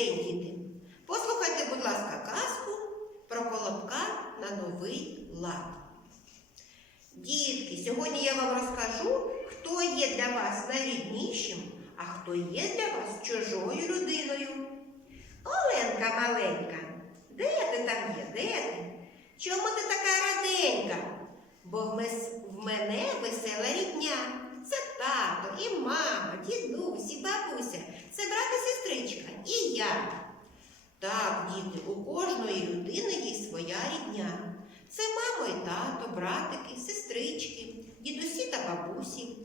день, діти! Послухайте, будь ласка, казку про колобка на новий лад. Дітки, сьогодні я вам розкажу, хто є для вас найріднішим, а хто є для вас чужою людиною. Оленка маленька, де ти там є? Де ти? Чому ти така раденька? Бо в, мене весела рідня. Це тато, і мама, дідусь, і бабуся, це брат і сестричка, і я. Так, діти, у кожної людини є своя рідня. Це мамо і тато, братики, сестрички, дідусі та бабусі,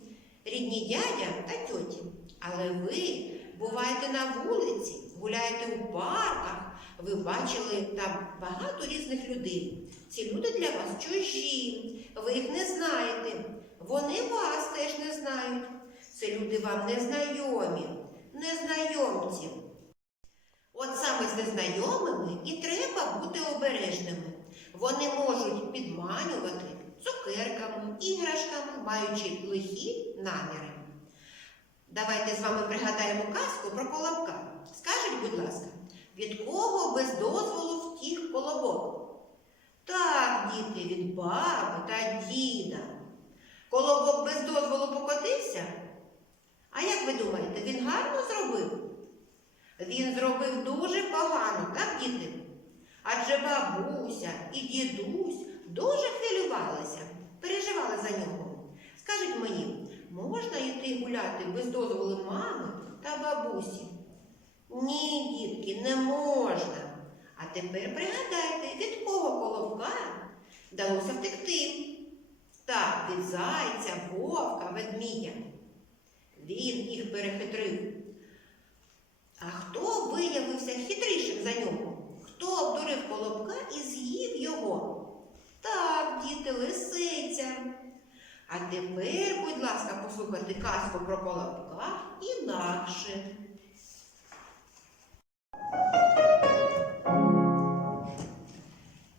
рідні дядя та тьоті. Але ви буваєте на вулиці, гуляєте у парках, ви бачили там багато різних людей. Ці люди для вас чужі, ви їх не знаєте. Вони вас теж не знають. Це люди вам незнайомі, незнайомці. От саме з незнайомими і треба бути обережними. Вони можуть підманювати цукерками, іграшками, маючи лихі наміри. Давайте з вами пригадаємо казку про колобка. Скажіть, будь ласка, від кого без дозволу втік колобок? Так, діти, від баби та діда. Колобок без дозволу покотився? А як ви думаєте, він гарно зробив? Він зробив дуже погано, так, діти? Адже бабуся і дідусь дуже хвилювалися, переживали за нього. Скажіть мені, можна йти гуляти без дозволу мами та бабусі? Ні, дітки, не можна. А тепер пригадайте, від кого колобка вдалося втекти? Так, від зайця, вовка, ведмідя. Він їх перехитрив. А хто виявився хитрішим за нього? Хто обдурив колобка і з'їв його? Так, діти, лисиця. А тепер, будь ласка, послухайте казку про колобка інакше.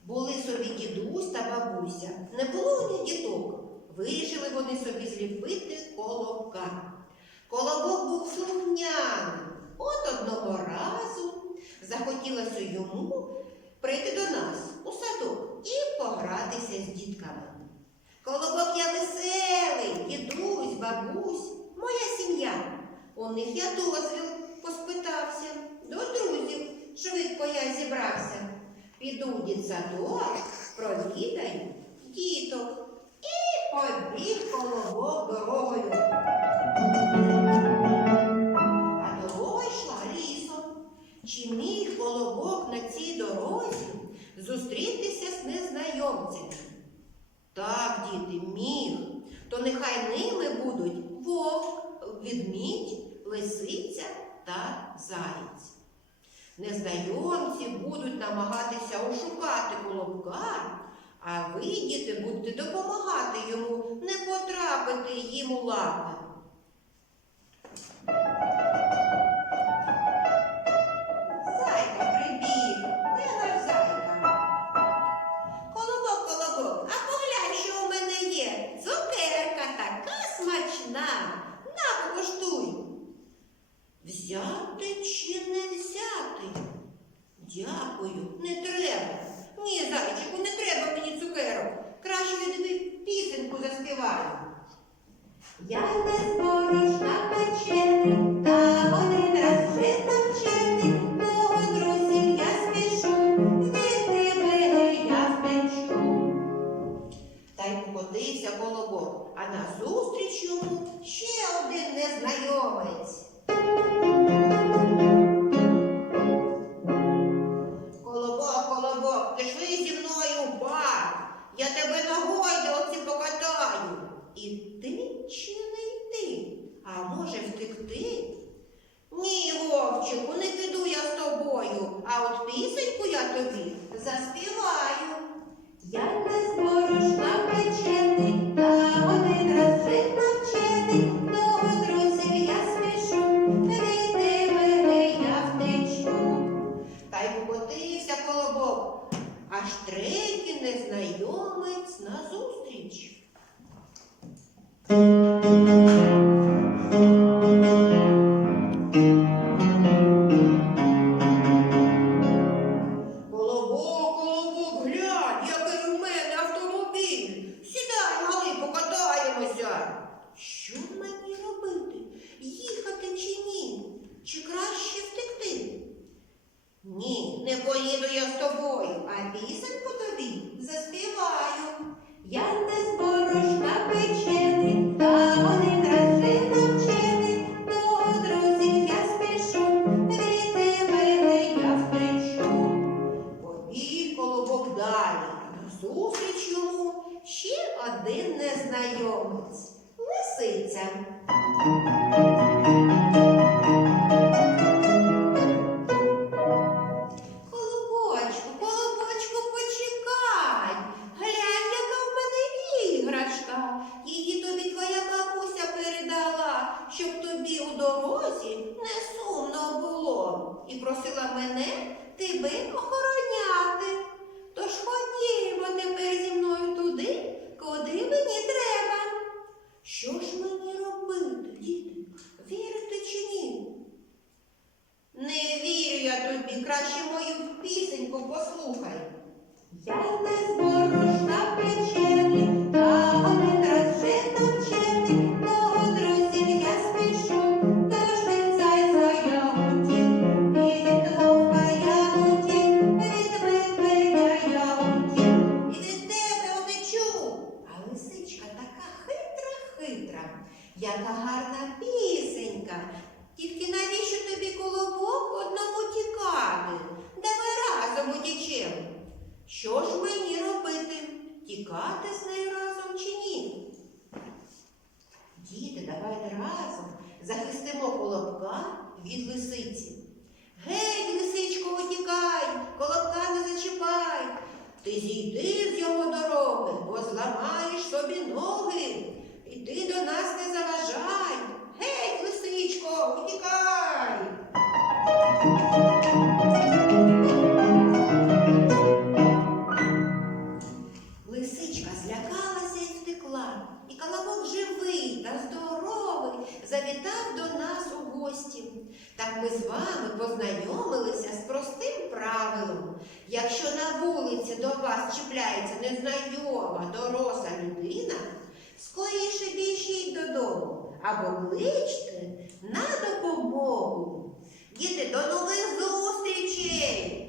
Були собі дідусь та бабуся. Не було у них діток. Вирішили вони собі зліпити колобка. Колобок був слухняним. От одного разу захотілося йому прийти до нас у садок і погратися з дітками. Колобок я веселий, дідусь, бабусь, моя сім'я. У них я дозвіл поспитався. До друзів швидко я зібрався. Піду в дитсадок, провідаю діток і побіг колобок дорогою. А дорога йшла лісом. Чи міг колобок на цій дорозі зустрітися з незнайомцями? Так, діти, міг. То нехай ними будуть вовк, відмідь, лисиця та заєць. Незнайомці будуть намагатися ошукати колобка, а ви, діти, будете допомагати йому не потрапити їм у лапи. Зайка прибіг, де наш зайка? Колобок, колобок, а поглянь, що у мене є. Цукерка така смачна. На. Взяти чи не взяти? Дякую, не треба. Ні, зайчику, не треба мені цукерок. Краще я тобі пісеньку заспіваю. Я не зборошна печений, та один раз вже навчений, того друзів я спішу, від тебе я втечу. Та й покотився колобок, а назустріч йому ще один незнайомець. Іти чи не йти? А може втекти? Ні, вовчику, не піду я з тобою, а от пісеньку я тобі заспіваю. Я не зборошна Один незнайомець лисиця. Колобочку, колобочку, почекай. Глянь, яка в мене іграшка. Її тобі твоя бабуся передала, щоб тобі у дорозі не сумно було. І просила мене тебе охороняти. Яка гарна пісенька. Тільки навіщо тобі колобок одному тікати? Давай разом утічем. Що ж мені робити? Тікати з нею разом чи ні? Діти, давайте разом захистимо колобка від лисиці. Гей, лисичко, утікай, колобка не зачіпай. Ти зійди з його дороги, бо зламаєш собі ноги. Іди до нас не заважай. Гей, лисичко, утікай. Лисичка злякалася і втекла, і колобок живий та здоровий завітав до нас у гості. Так ми з вами познайомилися з простим правилом. Якщо на вулиці до вас чіпляється незнайома доросла людина, скоріше біжіть додому або кличте на допомогу. Діти, до нових зустрічей!